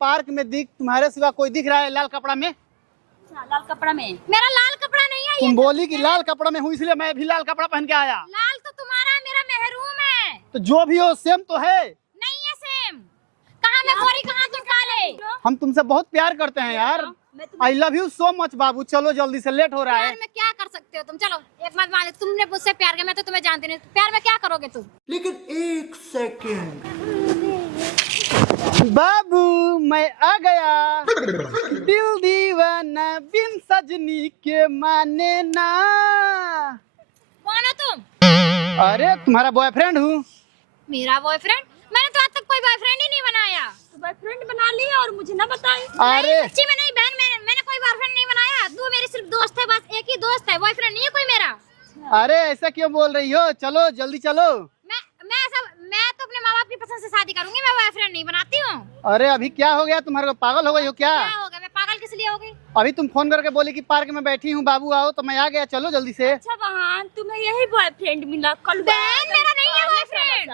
Park में दिख तुम्हारे सिवा कोई दिख रहा है लाल कपड़ा में? लाल कपड़ा में? मेरा लाल कपड़ा नहीं है। तुम बोली कि लाल कपड़ा में हूँ इसलिए मैं भी लाल कपड़ा पहन के आया। लाल तो तुम्हारा है, मेरा मेहरूम है। तो जो भी हो सेम तो है। नहीं है सेम। कहाँ मैं गोरी, कहाँ तुम काले? हम तुमसे बहुत प्यार करते हैं यार। I love you so much babu. चलो जल्दी से, लेट हो रहा है। प्यार में क्या कर सकते हो तुम? चलो एक बात मान लो, तुमने मुझसे प्यार किया, मैं तो तुम्हें जानती नहीं। प्यार में क्या करोगे तुम? लेकिन एक सेकंड बाबू, मैं आ गया। दिल दीवाना बिन सजनी के माने ना। कौन हो तुम? अरे तुम्हारा बॉयफ्रेंड हूँ। मेरा बॉयफ्रेंड? मैंने तो आज तक कोई बॉयफ्रेंड ही नहीं बनाया। तो बॉयफ्रेंड बना लिया और मुझे ना बताए? अरे सच्ची में नहीं बहन, मैंने कोई बॉयफ्रेंड नहीं बनाया। तू मेरी सिर्फ दोस्त है, बस एक ही दोस्त है, बॉयफ्रेंड नहीं है कोई मेरा। अरे ऐसा क्यों बोल रही हो? चलो जल्दी चलो। मैं तो अपने माँ बाप की पसंद से शादी करूंगी, मैं बॉयफ्रेंड नहीं बनाती हूँ। अरे अभी क्या हो गया तुम्हारे को? पागल हो गई हो क्या? क्या हो गया? मैं पागल किस लिए हो गई? अभी तुम फोन करके बोली कि पार्क में बैठी हूँ, बाबू आओ, तो मैं आ गया। चलो जल्दी से। अच्छा बहन, तुम्हें यही बॉयफ्रेंड मिला? कल बहन मेरा नहीं है बॉयफ्रेंड।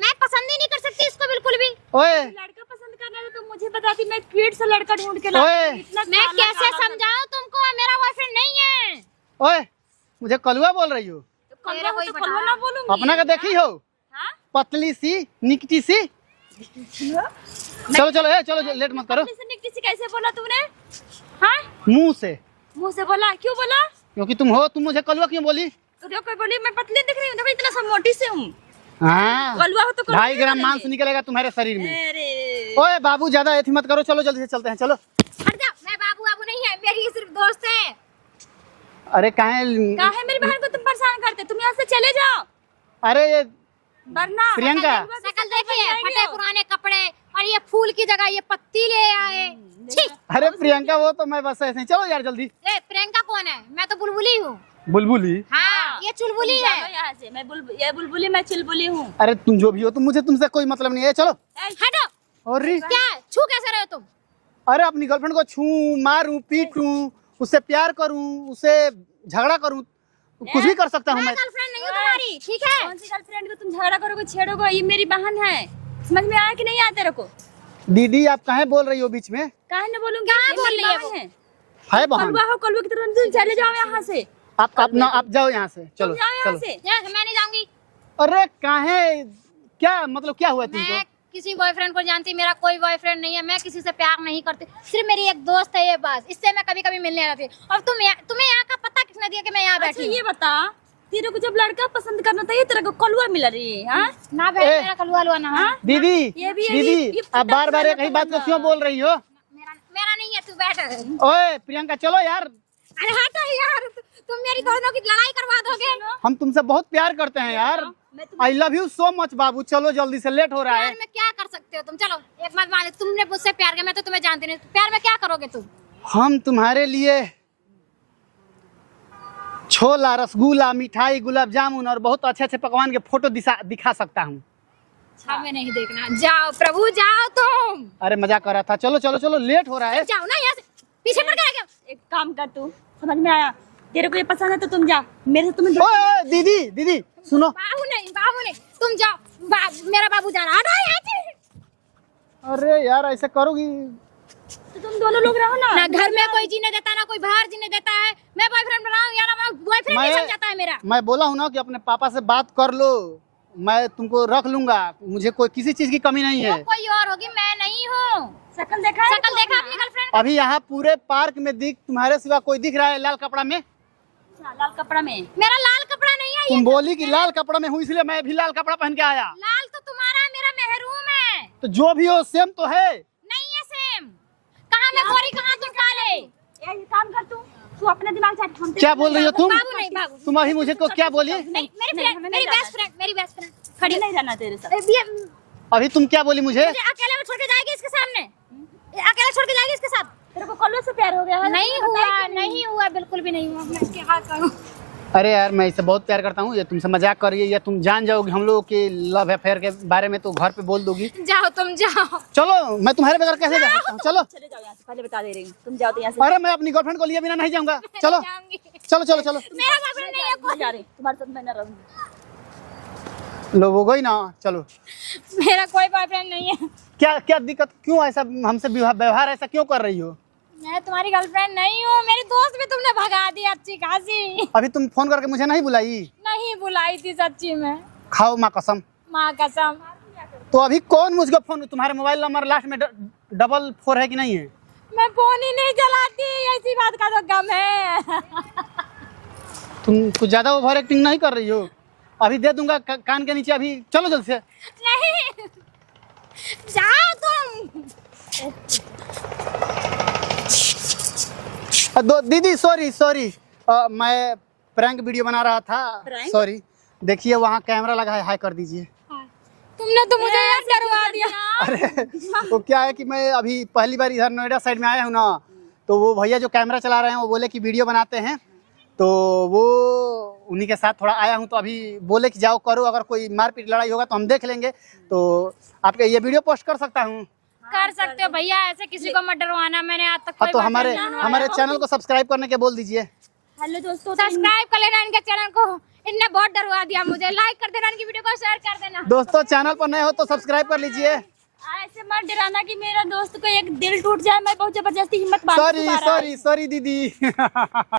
मैं पसंद ही नहीं कर सकती इसको बिल्कुल भी। ओए लड़का पसंद करना है तो मुझे बताती, मैं क्यूट सा लड़का ढूंढ के ओए मैं कैसे समझाऊं तुमको? मेरा बॉयफ्रेंड नहीं है। ओए, मुझे कलुआ बोल रही हो? कलवा ना बोलूंगी। अपना का देखी हो? हाँ? पतली सी निकटी सी। चलो चलो चलो, लेट मत करो। किसी कैसे बोला तूने? हाँ? मुंह से। मुंह से बोला? क्यों बोला? क्योंकि तुम हो। तुम मुझे कलुआ क्यों बोली? तो कोई बोली मैं पतली दिख रही हूँ? देखो इतना सा मोटी से हूँ। हाँ, कलवा हो तो 2.5 ग्राम मांस निकलेगा तुम्हारे शरीर में। अरे ओए बाबू, ज्यादा एथी मत करो। चलो जल्दी से चलते हैं। चलो हट जा। मैं बाबू नहीं है, मेरी सिर्फ दोस्त है। अरे काहे मेरी बहन को तुम परेशान करते? तुम यहाँ से चले जाओ। अरे ये वरना प्रियंका। शकल देखिए, फटे पुराने कपड़े और ये फूल की जगह ये पत्ती ले आए। छी! अरे प्रियंका, वो तो मैं बस ऐसे ही। चलो यार जल्दी। ए, प्रियंका कौन है? मैं तो बुलबुली हूँ। बुलबुली? हाँ, ये चुलबुली है। यहाँ से मैं ये बुलबुली, मैं चुलबुली हूँ। अरे तुम जो भी हो, तुमसे कोई मतलब नहीं है। चलो हटो। और क्या छू कैसे रहे हो तुम? अरे अपनी गर्लफ्रेंड को छू, मारूं, पीटूं, उससे प्यार करूं, उससे झगड़ा करूं, कुछ भी कर सकता हूँ मैं। गर्लफ्रेंड नहीं हूँ तुम्हारी, ठीक है? कौन सी गर्लफ्रेंड को तुम झगड़ा करोगे, छेड़ोगे? ये मेरी बहन है। समझ में आया कि नहीं आया तेरे को? दीदी, आप काहे बोल रही हो बीच में? काहे न बोलूंगी? क्या बोल रही है वो? है बहन। कलवा की तरह तुम चले जाओ यहाँ से। आप जाओ यहाँ से। चलो चलो। मैं नहीं जाऊंगी। अरे काहे? क्या मतलब, क्या हुआ तुमको? मैं किसी बॉयफ्रेंड को जानती, मेरा कोई बॉयफ्रेंड नहीं है। मैं किसी से प्यार नहीं करती, सिर्फ मेरी एक दोस्त है ये बस। इससे मैं कभी कभी मिलने आती। और तुम्हें यहाँ का पता किसने दिया कि मैं यहाँ बैठी? ये बता, तेरे को जब लड़का पसंद करना था, ये तेरे को कलुआ मिला रही है? ना भाई, मेरा कलुआ लुआ ना। हाँ? दीदी दीदी, आप बार बार एक ही बात को क्यों बोल रही हो? मेरा नहीं है, तू बैठ। ओए प्रियंका, चलो यार। अरे हटो यार, तुम मेरी दोनों की लड़ाई करवा दोगे। हम तुमसे बहुत प्यार करते हैं यार। I love you so much babu. चलो जल्दी से, लेट हो रहा है। प्यार में क्या कर सकते हो तुम? चलो एक बात मान लो, तुमने मुझसे प्यार किया, मैं तो तुम्हें जानती नहीं। प्यार में क्या करोगे तुम? हम तुम्हारे लिए छोला, रसगुल्ला, मिठाई, गुलाब जामुन और बहुत अच्छे अच्छे पकवान के फोटो दिखा सकता हूँ। हमें नहीं देखना। जाओ प्रभु, जाओ तुम। अरे मजाक कर रहा था। चलो चलो चलो, लेट हो रहा है। जाओ ना यहाँ से, पीछे पड़ गया। एक काम कर, तू समझ में आया? तेरे को ये पसंद है तो तुम जा, मेरे से तुम्हें। ओए दीदी दीदी सुनो। बाबू नहीं, तुम जाओ। मेरा बाबू जा रहा है। अरे यार ऐसे करोगी तो तुम दोनों लोग रहो ना घर में कोई जीने देता, ना कोई बाहर जीने देता है। मैं बॉयफ्रेंड बनाऊं या ना बॉयफ्रेंड नहीं समझाता है मेरा। मैं बोला हूँ ना कि अपने पापा से बात कर लो, मैं तुमको रख लूंगा। मुझे कोई किसी चीज की कमी नहीं है। कोई और होगी, मैं नहीं हूँ। शकल देखा अपनी गर्लफ्रेंड? अभी यहाँ पूरे पार्क में तुम्हारे सिवा कोई दिख रहा है लाल कपड़ा में? लाल कपड़ा में? मेरा लाल कपड़ा नहीं है। तुम बोली कि लाल कपड़ा में हूँ इसलिए मैं भी लाल कपड़ा पहन के आया। लाल तो तुम्हारा है, मेरा मेहरूम है। तो जो भी हो सेम तो है। नहीं है सेम। कहाँ मैं गोरी, कहाँ तुम काले? एक काम कर, तू अपने दिमाग से। क्या बोल रही हो तुम? बाबू नहीं, बाबू तुम अभी मुझे को क्या बोली? मेरी बेस्ट फ्रेंड खड़ी नहीं रहना तेरे साथ। अभी तुम क्या बोली मुझे? अकेले में छोड़ के जाएगी इसके सामने? अकेले छोड़ के जाएगी इसके साथ? तेरे को कल्लू से प्यार हो गया है? नहीं हुआ, बिल्कुल भी नहीं हुआ। मैं क्या करूं? अरे यार, मैं इससे बहुत प्यार करता हूँ। ये तुमसे मजाक कर रही है, या तुम जान जाओगी हम लोगों के लव अफेयर के बारे में तो घर पे बोल दोगी। जाओ तुम जाओ। चलो, मैं तुम्हारे बगैर कैसे जा सकता हूँ? चलो चले जाओ यहाँ से, पहले बता दे रही हूँ। तुम जाओ तो यहाँ से। अरे मैं अपनी गर्लफ्रेंड को लिए बिना नहीं जाऊंगा। चलो चलो चलो चलो। मेरा बॉयफ्रेंड नहीं है, कोई जा रही। तुम्हारे साथ मैं ना रहूंगी। लो वो गई ना। चलो, मेरा कोई बॉयफ्रेंड नहीं है। क्या क्या दिक्कत, क्यों ऐसा हमसे व्यवहार ऐसा क्यों कर रही हो? मैं तुम्हारी गर्लफ्रेंड नहीं हूँ, मेरी दोस्त भी तुमने भगा दी अच्छी खासी। अभी तुम फोन करके मुझे नहीं बुलाई? नहीं बुलाई थी सच्ची में। खाओ माँ कसम। माँ कसम। तो अभी कौन मुझको फोन, तुम्हारे मोबाइल नंबर लास्ट में 444 है कि नहीं है? मैं फोन ही नहीं चलाती, ऐसी बात का तो गम है। तुम कुछ ज्यादा ओवर एक्टिंग नहीं कर रही हो? अभी दे दूंगा कान के नीचे, अभी चलो जल्द से। नहीं जाओ तुम। दीदी सॉरी, मैं प्रैंक वीडियो बना रहा था, सॉरी। देखिए वहाँ कैमरा लगा है, हाई कर दीजिए। तुमने तो मुझे यार डरवा दिया। अरे वो क्या है कि मैं अभी पहली बार इधर नोएडा साइड में आया हूँ ना, तो वो भैया जो कैमरा चला रहे हैं वो बोले कि वीडियो बनाते हैं, तो वो उन्हीं के साथ थोड़ा आया हूँ। तो अभी बोले कि जाओ करो, अगर कोई मारपीट लड़ाई होगा तो हम देख लेंगे, तो आपके ये वीडियो पोस्ट कर सकता हूँ? कर सकते हो भैया, ऐसे किसी को मत डरवाना, मैंने आज तक हाँ, तो हमारे चैनल को सब्सक्राइब करने के बोल दीजिए। हेलो दोस्तों, सब्सक्राइब कर लेना इनके चैनल को, इनने बहुत डरवा दिया मुझे। लाइक कर देना, इनकी वीडियो को शेयर कर देना। दोस्तों चैनल पर नए हो तो सब्सक्राइब कर लीजिए। ऐसे मत डराना कि मेरा दोस्त को एक दिल टूट जाए, मैं बहुत जबरदस्ती हिम्मत बांध सॉरी दीदी।